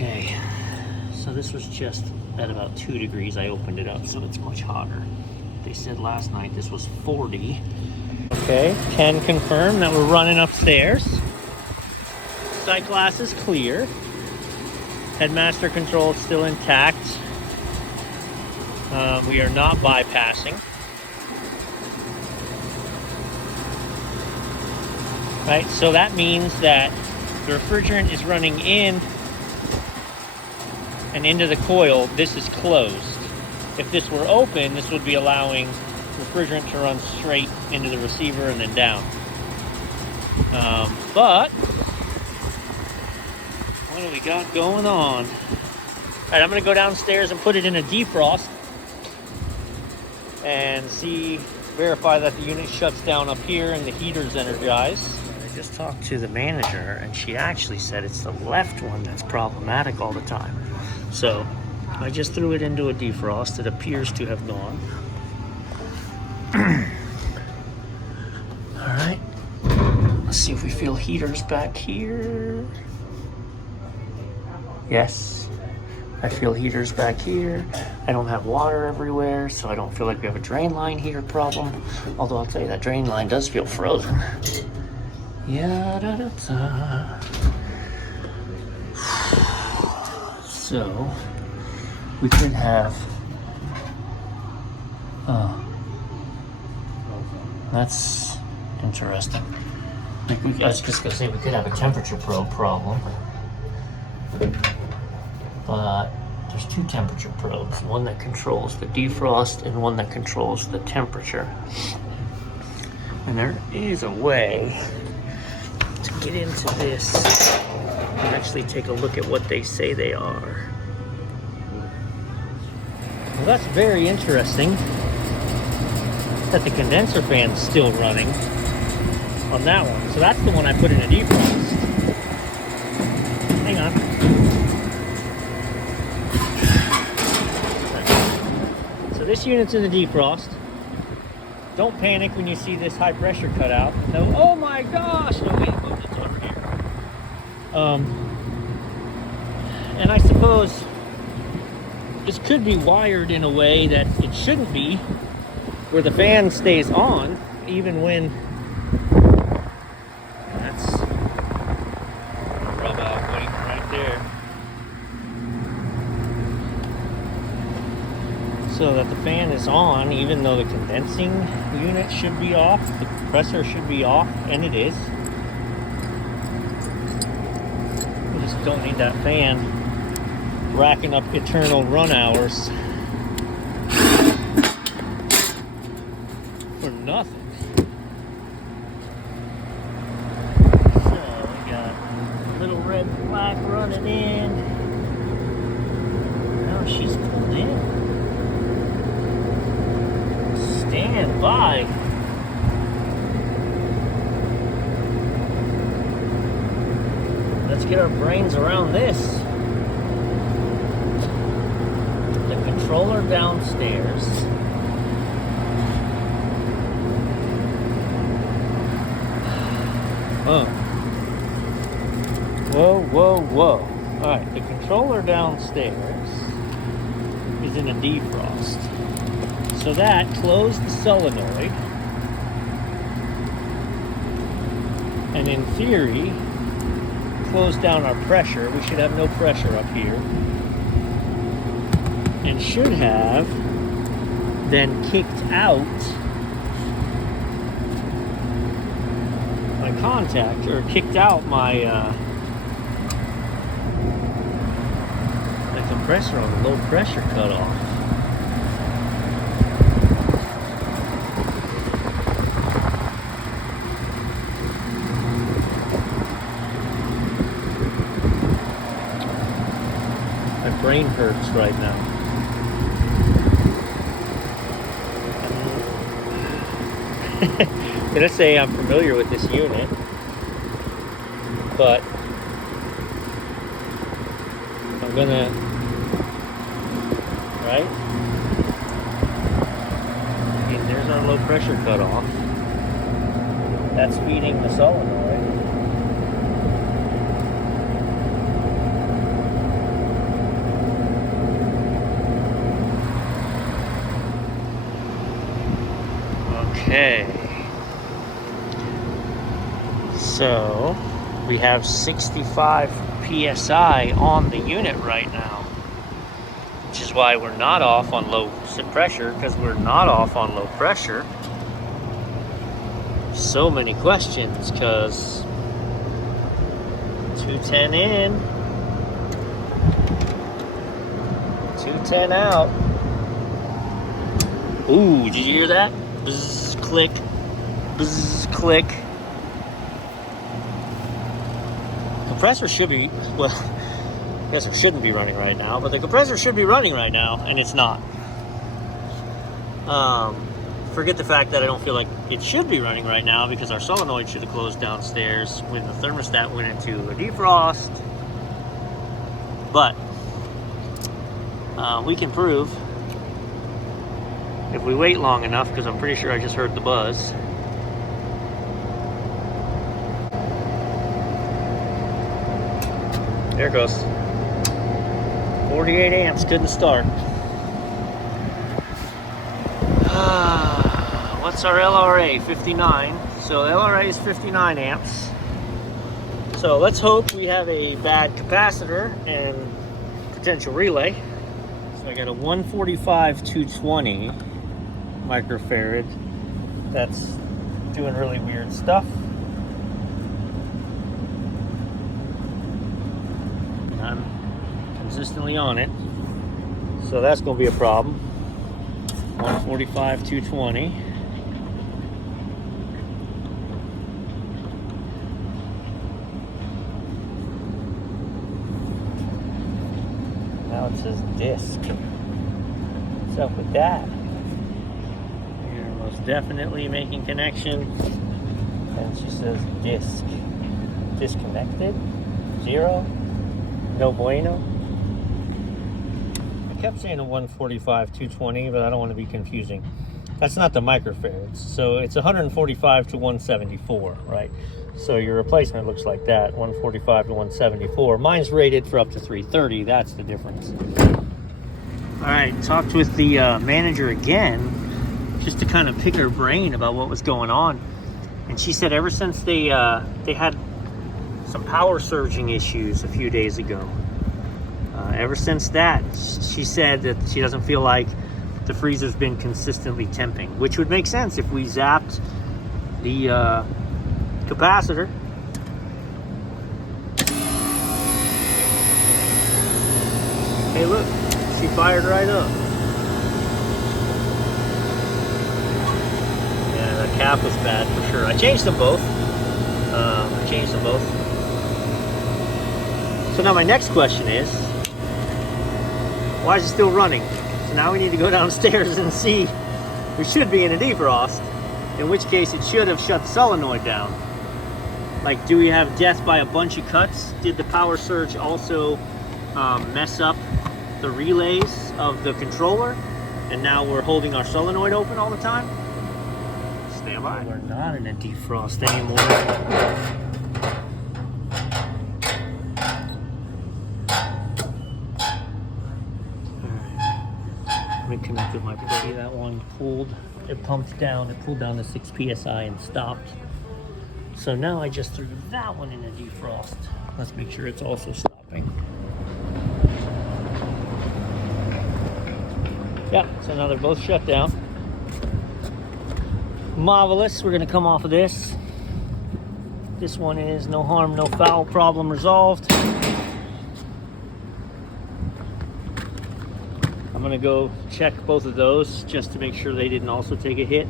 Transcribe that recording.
Okay, so this was just at about 2 degrees. I opened it up, so it's much hotter. They said last night this was 40. Okay, can confirm that we're running upstairs. Sight glass is clear. Headmaster control is still intact. We are not bypassing. Right, so that means that the refrigerant is running in and into the coil. This is closed. If this were open, this would be allowing refrigerant to run straight into the receiver and then down. But what do we got going on? All right, I'm gonna go downstairs and put it in a defrost and verify that the unit shuts down up here and the heater's energized. I just talked to the manager and she actually said it's the left one that's problematic all the time. So I just threw it into a defrost. It appears to have gone. All right, let's see if we feel heaters back here. Yes, I feel heaters back here. I don't have water everywhere, so I don't feel like we have a drain line heater problem. Although I'll tell you, that drain line does feel frozen. Yeah, da, da, da. So we could have. That's interesting. I was just gonna say we could have a temperature probe problem. But there's 2 temperature probes, one that controls the defrost and one that controls the temperature. And there is a way to get into this and actually take a look at what they say they are. Well, that's very interesting that the condenser fan's still running on that one. So that's the one I put in a defrost. Hang on. This unit's in the defrost. Don't panic when you see this high pressure cut out. No, oh my gosh! No, wait, it's over here. And I suppose this could be wired in a way that it shouldn't be, where the fan stays on even when that's rub out waiting right there. So that the fan is on, even though the condensing unit should be off, the compressor should be off, and it is. We just don't need that fan racking up eternal run hours for nothing. So we got a little red flag running in. Now she's pulled in. Stand by. Let's get our brains around this. The controller downstairs. Oh. Whoa, whoa, whoa. Alright, the controller downstairs is in a defrost. So that closed the solenoid, and in theory, closed down our pressure. We should have no pressure up here, and should have then kicked out my contact, or kicked out my the compressor on the low pressure cutoff. Brain hurts right now. I'm gonna say I'm familiar with this unit, but I'm gonna, right? I mean, there's our low pressure cutoff. That's feeding the solenoid. Okay. So we have 65 PSI on the unit right now, which is why we're not off on low pressure, because we're not off on low pressure. So many questions, because 210 in, 210 out. Ooh, did you hear that? Bzz, click, bzz, click. Compressor should be, well, I guess it shouldn't be running right now, but the compressor should be running right now, and it's not. Forget the fact that I don't feel like it should be running right now, because our solenoid should have closed downstairs when the thermostat went into a defrost. But we can prove if we wait long enough, because I'm pretty sure I just heard the buzz. There it goes. 48 amps, couldn't start. What's our LRA? 59. So LRA is 59 amps. So let's hope we have a bad capacitor and potential relay. So I got a 145 220 microfarad that's doing really weird stuff. I'm consistently on it, so that's going to be a problem. 145 220. Now it says disk. What's up with that? You're most definitely making connection, and she says disk disconnected. 0. No bueno. I kept saying a 145 220, but I don't want to be confusing. That's not the microfarads. So it's 145 to 174, right? So your replacement looks like that, 145 to 174. Mine's rated for up to 330. That's the difference. All right, talked with the manager again, just to kind of pick her brain about what was going on. And she said ever since they had some power surging issues a few days ago. Ever since that, she said that she doesn't feel like the freezer's been consistently temping, which would make sense if we zapped the capacitor. Hey, look, she fired right up. Yeah, the cap was bad for sure. I changed them both. So now my next question is, why is it still running? So now we need to go downstairs and see. We should be in a defrost, in which case it should have shut the solenoid down. Like, do we have death by a bunch of cuts? Did the power surge also mess up the relays of the controller? And now we're holding our solenoid open all the time? Stand by. We're not in a defrost anymore. Reconnected my plate. That one pulled, it pumped down, it pulled down to 6 psi and stopped. So now I just threw that one in a defrost. Let's make sure it's also stopping. Yeah, so now they're both shut down. Marvelous. We're gonna come off of this. This one is no harm, no foul, problem resolved. I'm gonna go check both of those just to make sure they didn't also take a hit.